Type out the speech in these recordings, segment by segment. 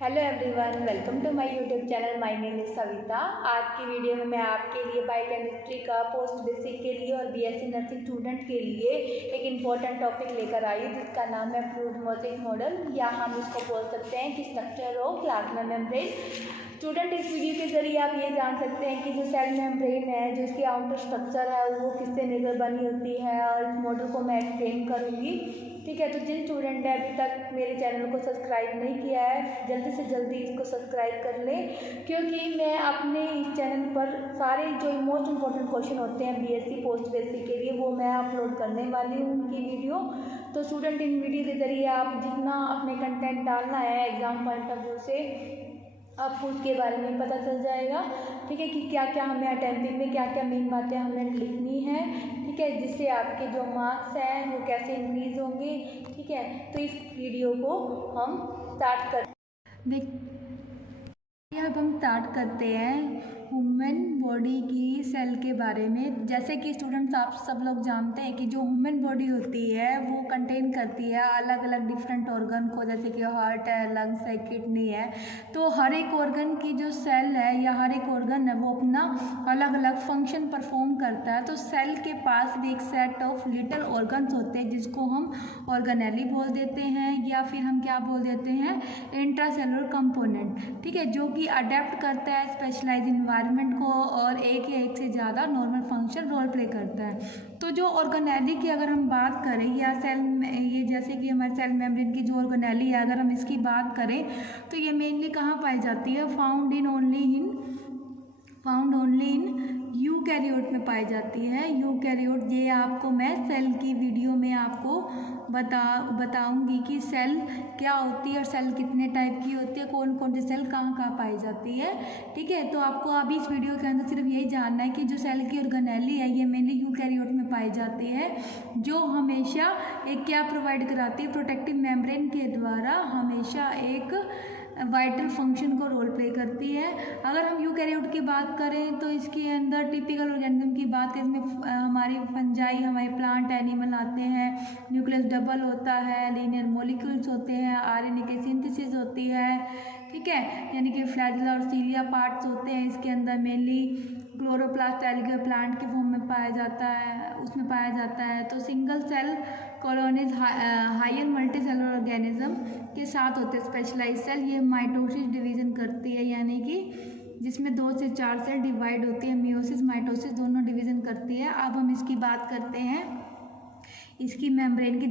Hello everyone, welcome to my YouTube channel. My name is Savita. आज की video में मैं आपके लिए बायोकेमिस्ट्री का पोस्ट बेसिक के लिए और बीएससी नर्सिंग स्टूडेंट के लिए एक इम्पॉर्टेंट टॉपिक लेकर आई हूँ जिसका नाम है फ्लूइड ऑस्मोसिस मॉडल, या हम इसको बोल सकते हैं कि structure of plasma membrane. Student, इस वीडियो के जरिए आप ये जान सकते हैं कि जो सेल मेम्ब्रेन है, जो इसकी आउटर स्ट्रक्चर है, वो किससे मिलकर बनी होती है, और इस मॉडल को मैं एक्सप्लेन करूँगी। ठीक है, तो जिन स्टूडेंट ने अभी तक मेरे चैनल को सब्सक्राइब नहीं किया है, जल्दी से जल्दी इसको सब्सक्राइब कर लें, क्योंकि मैं अपने इस चैनल पर सारे जो मोस्ट इम्पॉर्टेंट क्वेश्चन होते हैं बीएससी पोस्ट बेसिक के लिए, वो मैं अपलोड करने वाली हूँ उनकी वीडियो। तो स्टूडेंट, इन वीडियो के ज़रिए आप जितना अपने कंटेंट डालना है एग्ज़ाम पॉइंट ऑफ व्यू से, आपको उसके बारे में पता चल जाएगा। ठीक है, कि क्या क्या हमें अटेम्प्टिंग में क्या क्या मेन बातें हमें लिखनी है। ठीक है, जिससे आपके जो मार्क्स हैं वो कैसे इंक्रीज़ होंगे। ठीक है, तो इस वीडियो को हम स्टार्ट कर अब हम स्टार्ट करते हैं ह्यूमन बॉडी की सेल के बारे में। जैसे कि स्टूडेंट्स, आप सब लोग जानते हैं कि जो ह्यूमन बॉडी होती है वो कंटेन करती है अलग अलग डिफरेंट ऑर्गन को, जैसे कि हार्ट है, लंग्स है, किडनी है। तो हर एक ऑर्गन की जो सेल है या हर एक ऑर्गन है वो अपना अलग अलग फंक्शन परफॉर्म करता है। तो सेल के पास भी एक सेट ऑफ लिटिल ऑर्गन्स होते हैं जिसको हम ऑर्गेनेली बोल देते हैं, या फिर हम क्या बोल देते हैं, इंट्रासेलुलर कंपोनेंट। ठीक है, जो कि अडेप्ट करता है स्पेशलाइज इन्वायरमेंट को और एक या एक से ज़्यादा नॉर्मल फंक्शन रोल प्ले करता है। तो जो ऑर्गेनेली की अगर हम बात करें, या सेल में ये जैसे कि हमारे सेल मेम्ब्रेन की जो ऑर्गेनेली है, अगर हम इसकी बात करें तो ये मेनली कहाँ पाई जाती है, फाउंड ओनली इन यूकैरियोट में पाई जाती है। यूकैरियोट, ये आपको मैं सेल की वीडियो में आपको बताऊंगी कि सेल क्या होती है और सेल कितने टाइप की होती है, कौन कौन सी सेल कहाँ कहाँ पाई जाती है। ठीक है, तो आपको अभी इस वीडियो के अंदर सिर्फ यही जानना है कि जो सेल की ऑर्गेनेली है ये मेनली यूकैरियोट में पाई जाती है, जो हमेशा एक क्या प्रोवाइड कराती है, प्रोटेक्टिव मेम्ब्रेन के द्वारा हमेशा एक वाइटल फंक्शन को रोल प्ले करती है। अगर हम यूकैरियोट की बात करें तो इसके अंदर टिपिकल ऑर्गेनिज्म की बात करें, इसमें हमारी फंजाई, हमारे प्लांट एनिमल आते हैं, न्यूक्लियस डबल होता है, लीनियर मॉलिक्यूल्स होते हैं, आरएनए की सिंथेसिस होती है। ठीक है, यानी कि फ्लैजिला और सीलिया पार्ट्स होते हैं इसके अंदर। मेनली क्लोरोप्लास्ट एल्गे प्लांट के फॉर्म में पाया जाता है, उसमें पाया जाता है। तो single cell colonies higher multi cellular organism के साथ होते हैं स्पेशलाइज सेल। ये माइटोसिस डिवीज़न करती है, यानी कि जिसमें 2 से 4 सेल डिवाइड होती है, मियोसिस माइटोसिस दोनों डिवीज़न करती है। अब हम इसकी बात करते हैं इसकी मेम्ब्रेन की।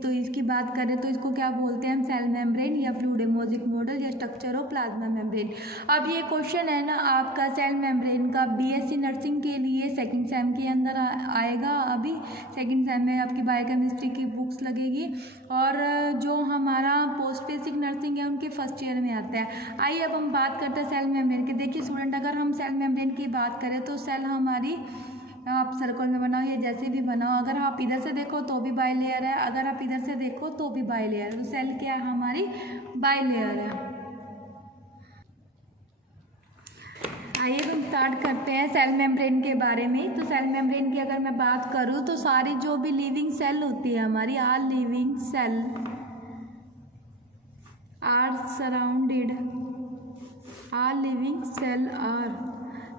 तो इसकी बात करें तो इसको क्या बोलते हैं हम, सेल मेम्ब्रेन या फ्लूइड ऑस्मोसिस मॉडल या स्ट्रक्चर ऑफ प्लाज्मा मेम्ब्रेन। अब ये क्वेश्चन है ना आपका सेल मेम्ब्रेन का बीएससी नर्सिंग के लिए सेकंड सेम के अंदर आएगा। अभी सेकंड सेम में आपकी बायोकेमिस्ट्री की बुक्स लगेगी, और जो हमारा पोस्ट बेसिक नर्सिंग है उनके फर्स्ट ईयर में आता है। आइए अब हम बात करते हैं सेल मेम्ब्रेन की। देखिए स्टूडेंट, अगर हम सेल मेम्ब्रेन की बात करें तो सेल हमारी, आप सर्कल में बनाओ या जैसे भी बनाओ, अगर आप इधर से देखो तो भी बाई लेयर है, अगर आप इधर से देखो तो भी बाई लेयर है। तो सेल क्या है, हमारी बाई लेयर है। आइए हम स्टार्ट करते हैं सेल मेम्ब्रेन के बारे में। तो सेल मेम्ब्रेन की अगर मैं बात करूँ तो सारी जो भी लिविंग सेल होती है हमारी, all living cell are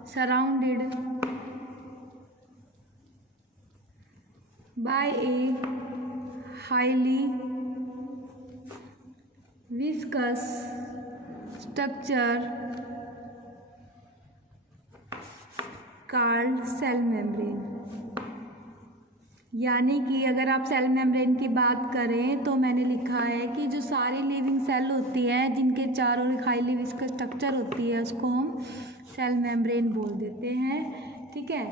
surrounded by a highly viscous structure called cell membrane। यानी कि अगर आप सेल मेम्ब्रेन की बात करें तो मैंने लिखा है कि जो सारी लिविंग सेल होती है जिनके चारों ओर हाईली विस्कस स्ट्रक्चर होती है उसको हम सेल मेम्ब्रेन बोल देते हैं। ठीक है,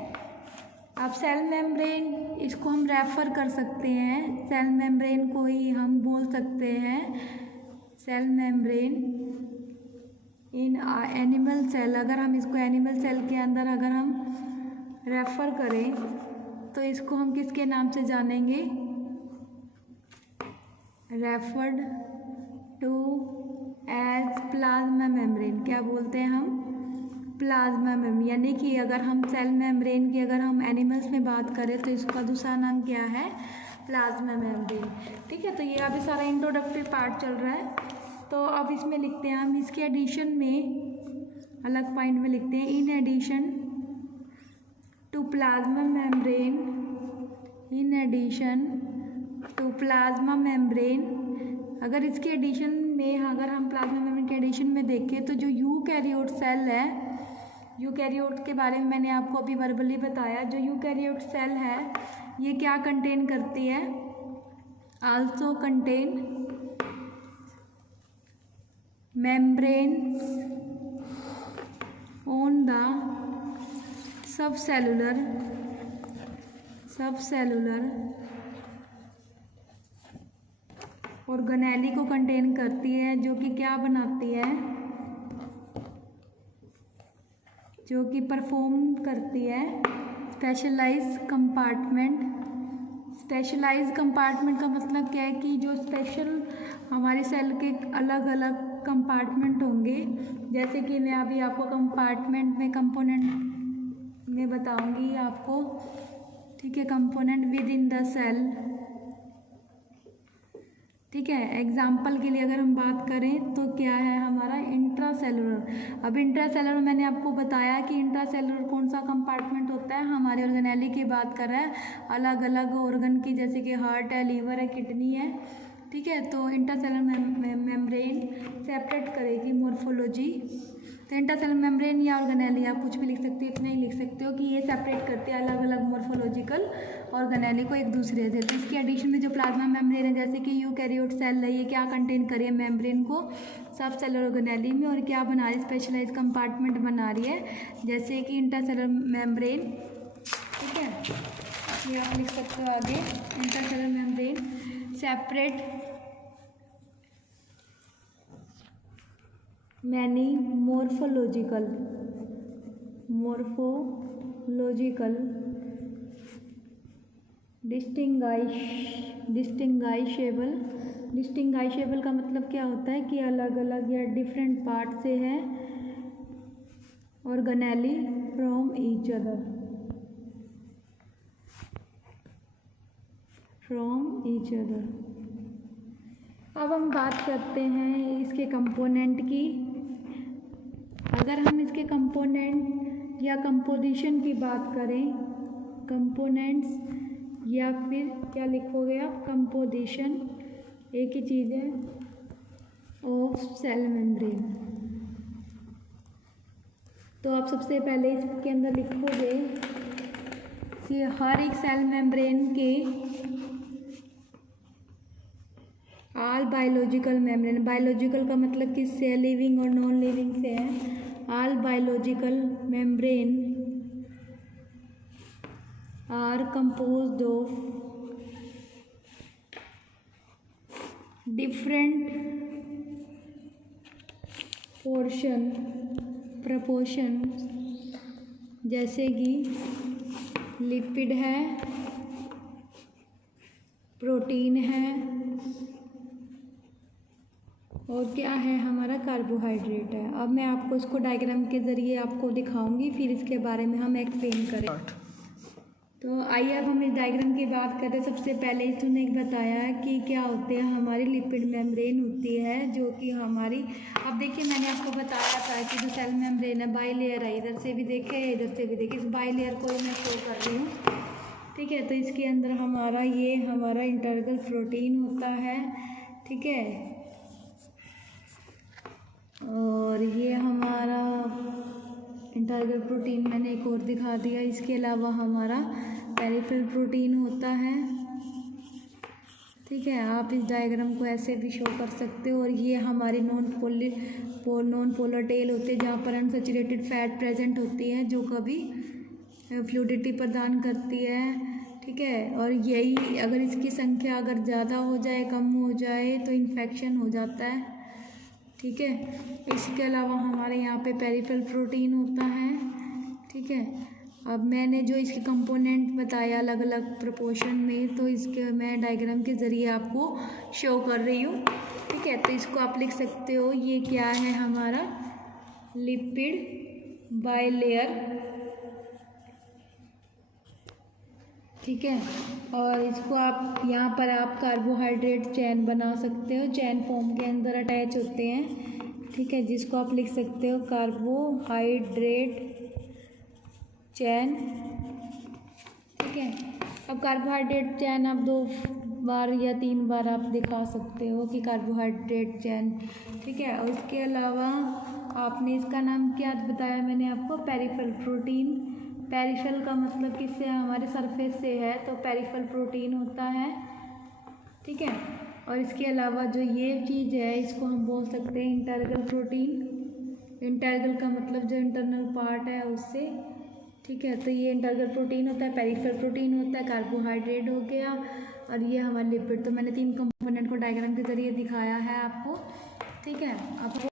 अब सेल मेम्ब्रेन इसको हम रेफ़र कर सकते हैं, सेल मेम्ब्रेन को ही हम बोल सकते हैं cell membrane in animal cell. अगर हम इसको एनिमल सेल के अंदर अगर हम रेफ़र करें तो इसको हम किसके नाम से जानेंगे, referred to as plasma membrane. क्या बोलते हैं हम, प्लाज्मा मेम्ब्रेन। यानी कि अगर हम सेल मेम्ब्रेन की अगर हम एनिमल्स में बात करें तो इसका दूसरा नाम क्या है, प्लाज्मा मेम्ब्रेन। ठीक है, तो ये अभी सारा इंट्रोडक्टरी पार्ट चल रहा है। तो अब इसमें लिखते हैं हम, इसके एडिशन में अलग पॉइंट में लिखते हैं, in addition to plasma membrane, in addition to plasma membrane. अगर इसके एडिशन में, अगर हम प्लाज्मा मेम्ब्रेन के एडिशन में देखें तो जो यूकैरियोट सेल है, यूकैरियोट के बारे में मैंने आपको अभी वर्बली बताया, जो यूकैरियोट सेल है ये क्या कंटेन करती है, also contain membranes on the subcellular organelle को कंटेन करती है, जो कि क्या बनाती है, जो कि परफॉर्म करती है स्पेशलाइज कंपार्टमेंट। स्पेशलाइज कंपार्टमेंट का मतलब क्या है कि जो स्पेशल हमारे सेल के अलग अलग कंपार्टमेंट होंगे, जैसे कि मैं अभी आपको कंपार्टमेंट में कंपोनेंट में बताऊंगी आपको, ठीक है, component within the cell, ठीक है। एग्जाम्पल के लिए अगर हम बात करें तो क्या है हमारा इंट्रासेलुलर। अब इंट्रासेलुलर मैंने आपको बताया कि इंट्रासेलुलर कौन सा कंपार्टमेंट होता है, हमारे ऑर्गेनेली की बात कर रहा है, अलग अलग ऑर्गन की, जैसे कि हार्ट है, लीवर है, किडनी है, ठीक है। तो इंट्रासेलुलर मेम्ब्रेन सेपरेट करेगी मॉर्फोलॉजी। तो इंट्रासेलुलर मेम्ब्रेन या ऑर्गेनेली आप कुछ भी लिख सकते हो, इतना ही लिख सकते हो कि ये सेपरेट करते हैं अलग अलग मॉर्फोलॉजिकल ऑर्गेनेली को एक दूसरे से। तो इसके एडिशन में जो प्लाज्मा मेम्ब्रेन है, जैसे कि यूकैरियोट सेल है, ये क्या कंटेन कर रही है, मेम्ब्रेन को सब सेलुलर ऑर्गेनेली में, और क्या बना रही है, स्पेशलाइज कंपार्टमेंट बना रही है, जैसे कि इंट्रासेलुलर मेम्ब्रेन, ठीक है। ये आप लिख सकते हो आगे, intracellular membrane separate many morphological distinguishable का मतलब क्या होता है कि अलग अलग या डिफरेंट पार्ट से है ऑर्गेनेली फ्रॉम ईच अदर। अब हम बात करते हैं इसके कंपोनेंट की। अगर हम इसके कंपोनेंट या कंपोजिशन की बात करें, कंपोनेंट्स या फिर क्या लिखोगे आप, कंपोजिशन, एक ही चीज़ है, ऑफ सेल मेम्ब्रेन। तो आप सबसे पहले इसके अंदर लिखोगे कि हर एक सेल मेम्ब्रेन के ऑल बायोलॉजिकल मेम्ब्रेन, बायोलॉजिकल का मतलब कि से लिविंग और नॉन लिविंग से है, all biological membrane are composed of different proportion, जैसे कि लिपिड है, प्रोटीन है, और क्या है हमारा कार्बोहाइड्रेट है। अब मैं आपको इसको डायग्राम के ज़रिए आपको दिखाऊंगी, फिर इसके बारे में हम एक्सप्लेन करें। तो आइए अब हम इस डायग्राम की बात करें। सबसे पहले इसने बताया कि क्या होते हैं, हमारी लिपिड मेम्ब्रेन होती है, जो कि हमारी, अब देखिए मैंने आपको बताया था कि जो सेल मेम्ब्रेन है बाई लेयर है, इधर से भी देखे इधर से भी देखे, इस बाई लेयर को मैं शो कर रही हूँ, ठीक है। तो इसके अंदर हमारा ये हमारा इंटरनल प्रोटीन होता है, ठीक है, और ये हमारा इंटरनल प्रोटीन मैंने एक और दिखा दिया। इसके अलावा हमारा पेरिफेरल प्रोटीन होता है, ठीक है। आप इस डायग्राम को ऐसे भी शो कर सकते हो। और ये हमारी नॉन पोलर टेल होते हैं, जहाँ पर अनसैचुरेटेड फैट प्रेजेंट होती है, जो कभी फ्लूइडिटी प्रदान करती है, ठीक है। और यही अगर इसकी संख्या अगर ज़्यादा हो जाए, कम हो जाए, तो इन्फेक्शन हो जाता है, ठीक है। इसके अलावा हमारे यहाँ पे पेरिफेरल प्रोटीन होता है, ठीक है। अब मैंने जो इसके कंपोनेंट बताया अलग अलग प्रोपोर्शन में, तो इसके मैं डायग्राम के ज़रिए आपको शो कर रही हूँ, ठीक है। तो इसको आप लिख सकते हो, ये क्या है हमारा लिपिड बाइलेयर ठीक है। और इसको आप यहाँ पर आप कार्बोहाइड्रेट चैन बना सकते हो, चैन फॉर्म के अंदर अटैच होते हैं। ठीक है, जिसको आप लिख सकते हो कार्बोहाइड्रेट चैन। ठीक है, अब कार्बोहाइड्रेट चैन आप 2 बार या 3 बार आप दिखा सकते हो कि कार्बोहाइड्रेट चैन। ठीक है, और इसके अलावा आपने इसका नाम क्या बताया मैंने आपको, पेरिफेरल प्रोटीन। पेरिफेरल का मतलब किससे, हमारे सरफेस से है, तो पेरिफेरल प्रोटीन होता है। ठीक है, और इसके अलावा जो ये चीज़ है इसको हम बोल सकते हैं इंटरग्रल प्रोटीन। इंटरग्रल का मतलब जो इंटरनल पार्ट है उससे। ठीक है, तो ये इंटरग्रल प्रोटीन होता है, पेरिफेरल प्रोटीन होता है, कार्बोहाइड्रेट हो गया, और ये हमारे लिपिड। तो मैंने 3 कंपोनेंट को डायग्राम के जरिए दिखाया है आपको। ठीक है, आपको